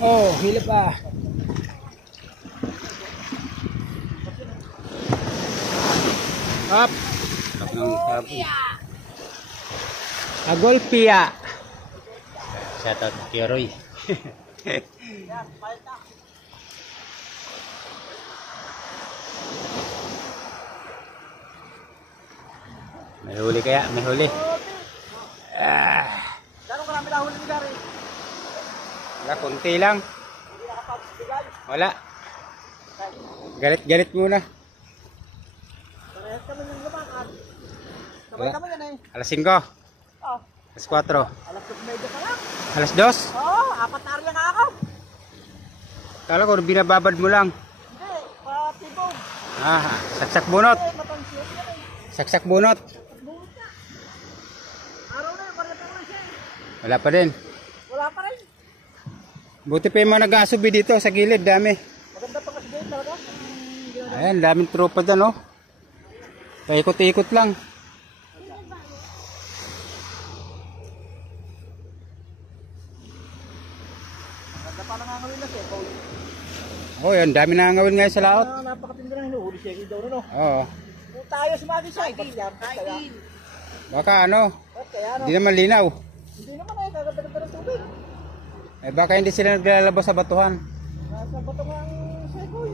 Oh, hilip ah. Up. Agolpia. Shout out kay Roy. May huli kaya? May huli. Gano'ng karami nahuli ni Gary? Wala, konti lang. Wala. Galit muna. Parehas kami ng lumakan. Sabay kami yan eh. Alas 5. Oh, Alas 4. alas 2:30 pa lang. Alas 2. Oo, 4 na rin nga ako. Kala ko binababad mo lang. Hindi, patibog. Saksak bunot. Matansyos yan eh. Saksak bunot. Buhot na. Araw na yun, parehas na ulit siya eh. Wala pa din. Wala pa rin. Buti pa yung mga nag-asubi dito sa gilid, dami. Maganda pa kasi dito talaga. Ayan, daming tropa dyan, oh. Paikot-ikot lang. Maganda pa nangangawin na siya. Oh, yan, dami nangangawin ngayon sa laot. Napakatindi na hinuhuli siya. Daw na no. Oo. Kung tayo sumagi siya. Kain. Baka ano, Kaya no. hindi naman linaw. Hindi naman eh. Kaganda-ganda ng tubig. Eh, baka hindi sila naglalabas sa batuhan. Nasa bato nga ang sekoy.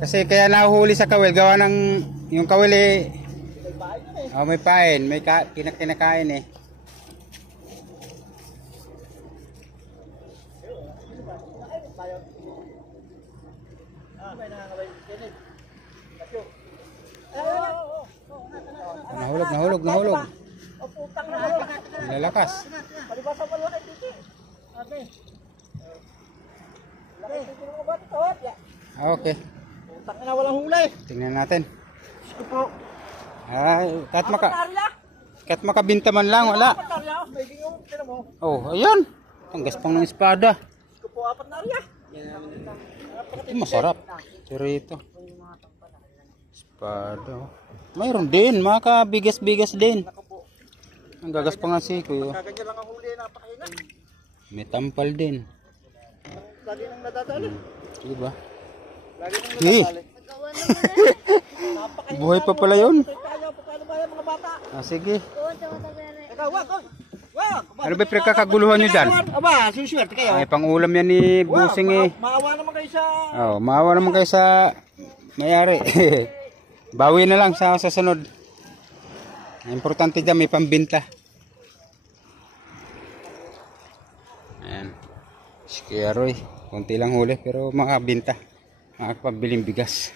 Kasi kaya nahuhuli sa kawil, gawa ng yung kawil eh. May bahay yun eh. Oh, may pain, may kinakain eh. May nangangawin din eh. Nahulog. O putang na. Lalakas. Palibasa mo lang dito. Okay. Laki dito ng bato. Okay, Putang na walang huli. tingnan natin. Gusto po. Ay, Patarya. kahit makabinta man lang, wala. Patarya. May gingong. Tira mo. Oh, ayun. Ang gaspang ng espada. Gusto po apat na arya. Masarap. Chirito. Espada. Oh. Mayroon din, mga kabigas-bigas din. Ang gagas pa nga si Kuya. Kaganyan lang ang huli. Napakahinga. May tampal din. Lagi nang nadadali. Diba? Lagi nang Eh, nadadali. buhay pa pala yun. Tayo, paano ba yung mga bata? Sige. Ikaw, wag. Wag. Ano ba pinagkakaguluhan nyo dyan? Aba, siniswerte kayo. Ay, pang-ulam yan ni Busing eh. Maawa naman kayo sa... Oh, maawa naman kayo sa mayari. Bawi na lang sa susunod. Ang importante dyan, may pambinta. Ayan. Si Kuya Roy, konti lang huli pero makabinta. Makakapabiling bigas.